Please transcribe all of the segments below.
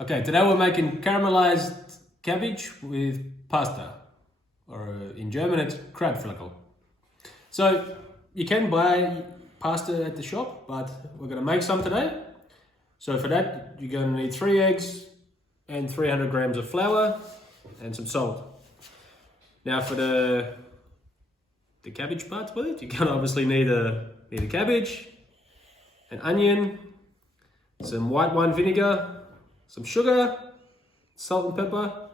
Okay, today we're making caramelized cabbage with pasta, or in German it's Krautfleckerl. So you can buy pasta at the shop, but we're going to make some today. So for that you're going to need 3 eggs and 300 grams of flour and some salt. Now for the cabbage parts with it, you're going to obviously need a cabbage, an onion, some white wine vinegar, some sugar, salt and pepper,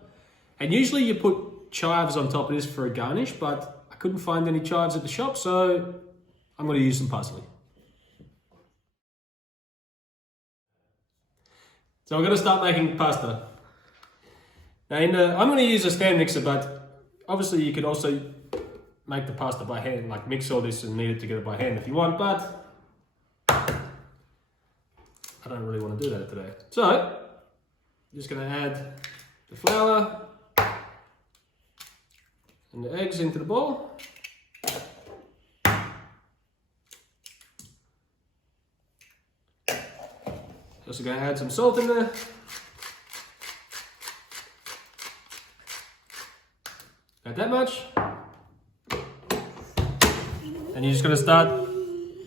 and usually you put chives on top of this for a garnish, but I couldn't find any chives at the shop, so I'm going to use some parsley. So we're going to start making pasta. Now I'm going to use a stand mixer, but obviously you could also make the pasta by hand, like mix all this and knead it together by hand if you want, but I don't really want to do that today. So I'm just going to add the flour and the eggs into the bowl. Also going to add some salt in there. Not that much. And you're just going to start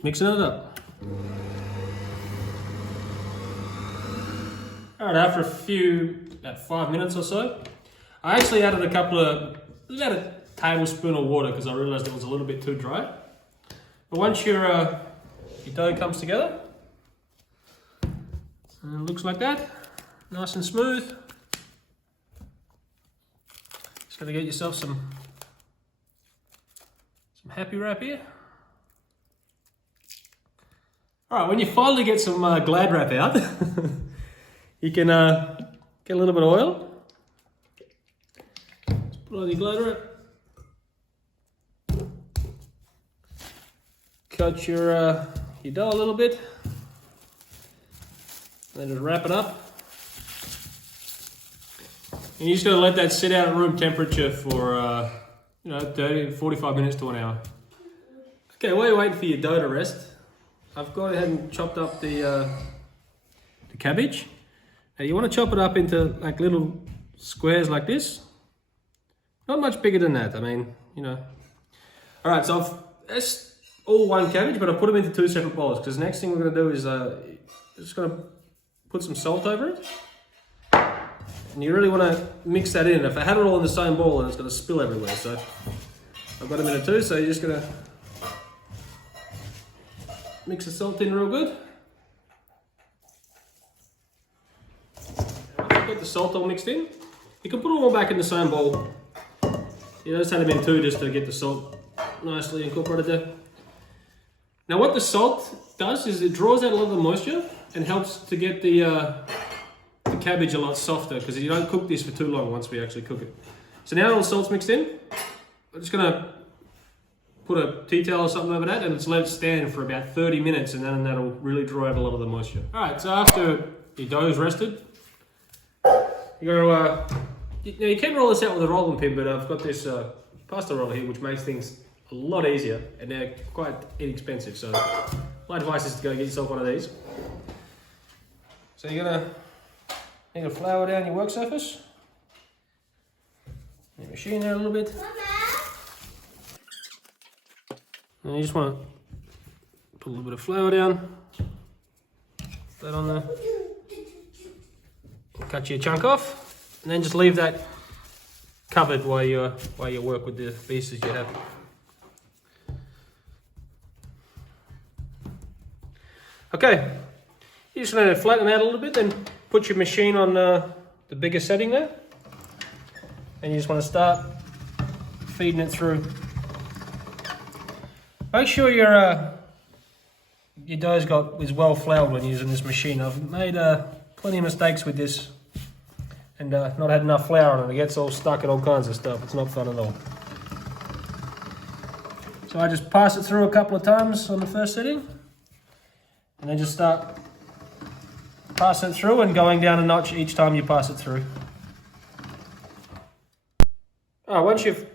mixing it up. Alright, after about 5 minutes or so, I actually added about a tablespoon of water because I realized it was a little bit too dry. But once your dough comes together, and it looks like that, nice and smooth, just gotta get yourself some happy wrap here. Alright, when you finally get some Glad wrap out, you can get a little bit of oil, just put on your Glad wrap, cut your dough a little bit, then just wrap it up. And you're just going to let that sit out at room temperature for 45 minutes to 1 hour. Okay, while you're waiting for your dough to rest, I've gone ahead and chopped up the cabbage. Now you want to chop it up into like little squares like this. Not much bigger than that, I mean, Alright, so that's all one cabbage, but I've put them into 2 separate bowls because the next thing we're going to do is just going to put some salt over it. And you really want to mix that in. If I had it all in the same bowl, then it's going to spill everywhere. So I've got them into 2, so you're just going to mix the salt in real good. Get the salt all mixed in. You can put them all back in the same bowl. You just had them in 2 just to get the salt nicely incorporated there. Now what the salt does is it draws out a lot of the moisture and helps to get the cabbage a lot softer because you don't cook this for too long once we actually cook it. So now all the salt's mixed in, I'm just going to put a tea towel or something over that and just let it stand for about 30 minutes and then that'll really draw out a lot of the moisture. Alright, so after your dough's rested, you're going to, you can roll this out with a rolling pin, but I've got this pasta roller here which makes things a lot easier and they're quite inexpensive, so my advice is to go get yourself one of these. So you're going to flour down your work surface, your machine there a little bit, and you just want to put a little bit of flour down, put that on there, cut your chunk off, and then just leave that covered while you work with the pieces you have. Okay, you just let it flatten out a little bit, then put your machine on the bigger setting there, and you just want to start feeding it through. Make sure your dough is well floured when using this machine. I've made plenty of mistakes with this and not had enough flour on it. It gets all stuck in all kinds of stuff. It's not fun at all. So I just pass it through a couple of times on the first setting, and then just start passing it through and going down a notch each time you pass it through. Once you've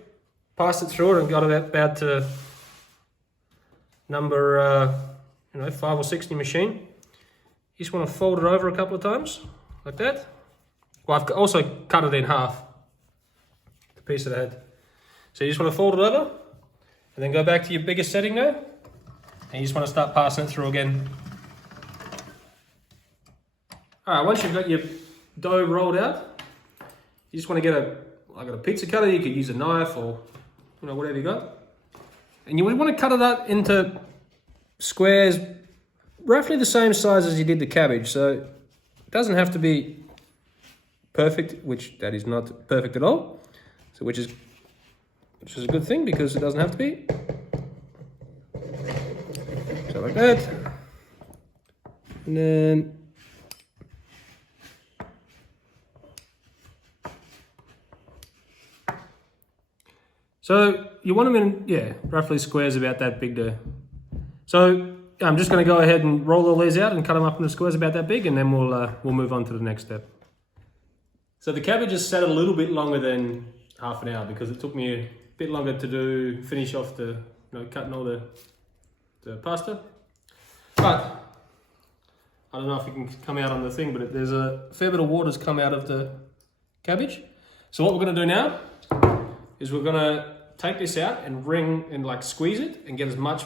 passed it through and got it about to number 5 or 6 in your machine, you just want to fold it over a couple of times like that. Well, I've also cut it in half, the piece that I had. So you just want to fold it over, and then go back to your biggest setting there, and you just want to start passing it through again. Alright, once you've got your dough rolled out, you just want to get I got a pizza cutter, you could use a knife or whatever you got. And you would want to cut it up into squares roughly the same size as you did the cabbage. So it doesn't have to be perfect, which that is not perfect at all. So which is a good thing because it doesn't have to be. So like that. And then so you want them in, roughly squares about that big there. So I'm just going to go ahead and roll all these out and cut them up into squares about that big, and then we'll move on to the next step. So the cabbage has sat a little bit longer than half an hour because it took me a bit longer to finish off the cutting all the pasta. But I don't know if it can come out on the thing, but there's a fair bit of water's come out of the cabbage. So what we're going to do now is we're going to take this out and wring and squeeze it and get as much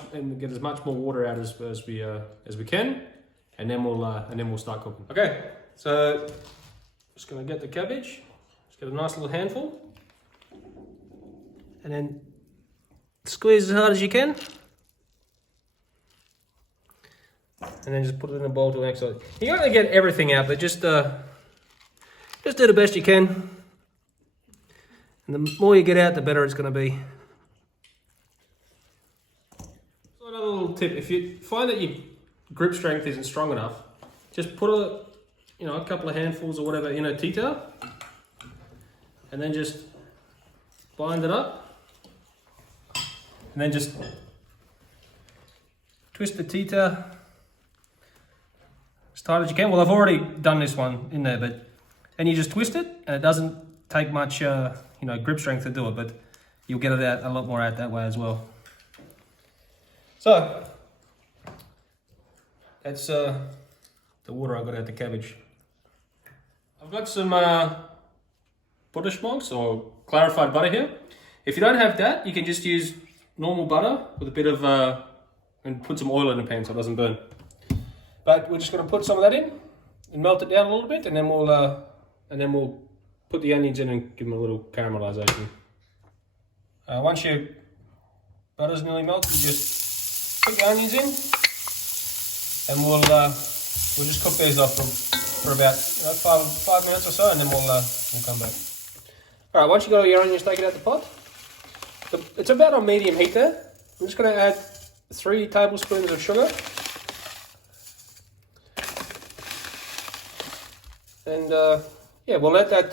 more water out as we can, and then we'll start cooking. Okay, so just going to get the cabbage, just get a nice little handful, and then squeeze as hard as you can, and then just put it in a bowl to the next side. You're not going to get everything out, but just do the best you can. And the more you get out, the better it's going to be. So another little tip: if you find that your grip strength isn't strong enough, just put a couple of handfuls or whatever in a tea towel, and then just bind it up, and then just twist the tea towel as tight as you can. Well, I've already done this one in there, but then you just twist it, and it doesn't take much grip strength to do it, but you'll get it out a lot more out that way as well. So that's the water I got out the cabbage. I've got some butterschmaltz or clarified butter here. If you don't have that, you can just use normal butter with a bit of and put some oil in the pan so it doesn't burn. But we're just going to put some of that in and melt it down a little bit, and then we'll put the onions in and give them a little caramelization. Once your butter's nearly melted, you just put the onions in, and we'll just cook these off for about 5 minutes or so, and then we'll come back. All right, once you got all your onions taken out the pot, it's about on medium heat there. I'm just going to add 3 tablespoons of sugar, and we'll let that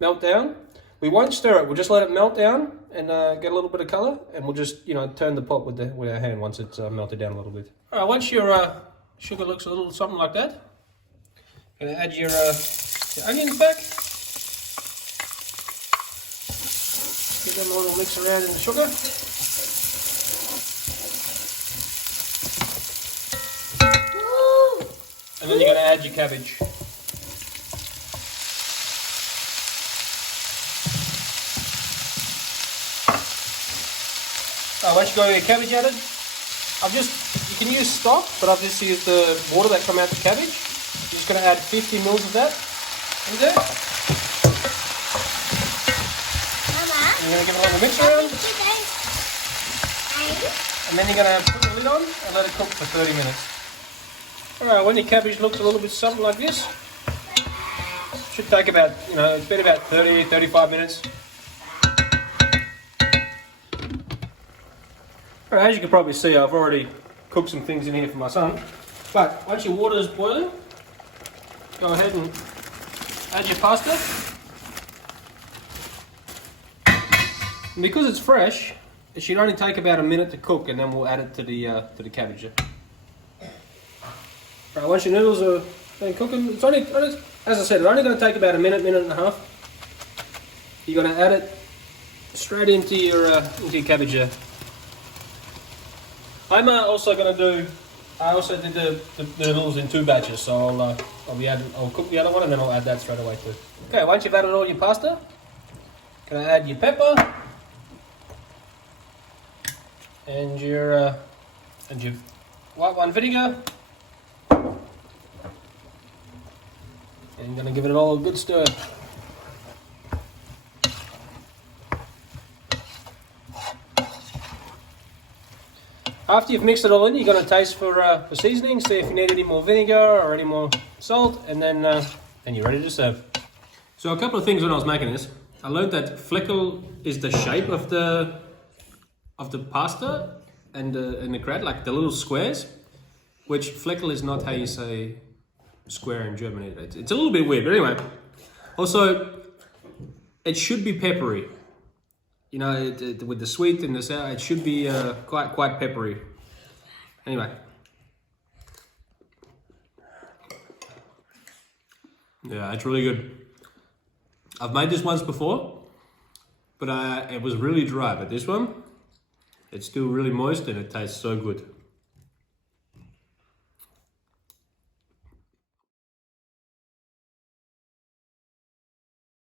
melt down. We won't stir it. We'll just let it melt down and get a little bit of color, and we'll just turn the pot with our hand once it's melted down a little bit. All right, once your sugar looks a little something like that, you're gonna add your onions back. Give them a little mix around in the sugar. And then you're gonna add your cabbage. Once you got your cabbage added, you can use stock, but I've just used the water that come out the cabbage. You're just going to add 50 mils of that in there. You're going to give it a little mix around. And then you're going to put the lid on and let it cook for 30 minutes. Alright, when your cabbage looks a little bit something like this, it should take about, it's been about 30-35 minutes. As you can probably see, I've already cooked some things in here for my son. But once your water is boiling, go ahead and add your pasta. And because it's fresh, it should only take about a minute to cook, and then we'll add it to the cabbage. Right, once your noodles are done cooking, it's only, as I said, it's only going to take about a minute and a half. You're going to add it straight into your cabbage there. I'm also going to do I also did the noodles in 2 batches, so I'll cook the other one and then I'll add that straight away too. Okay, once you've added all your pasta, gonna add your pepper and your white wine vinegar, and you're gonna give it all a good stir. After you've mixed it all in, you're going to taste for seasoning, see if you need any more vinegar or any more salt, and then you're ready to serve. So a couple of things when I was making this, I learned that fleckerl is the shape of the pasta and the kraut, like the little squares, which fleckerl is not how you say square in German either. It's a little bit weird, but anyway. Also, it should be peppery. You know, with the sweet and the sour, it should be quite peppery. Anyway. Yeah, it's really good. I've made this once before, but it was really dry. But this one, it's still really moist and it tastes so good.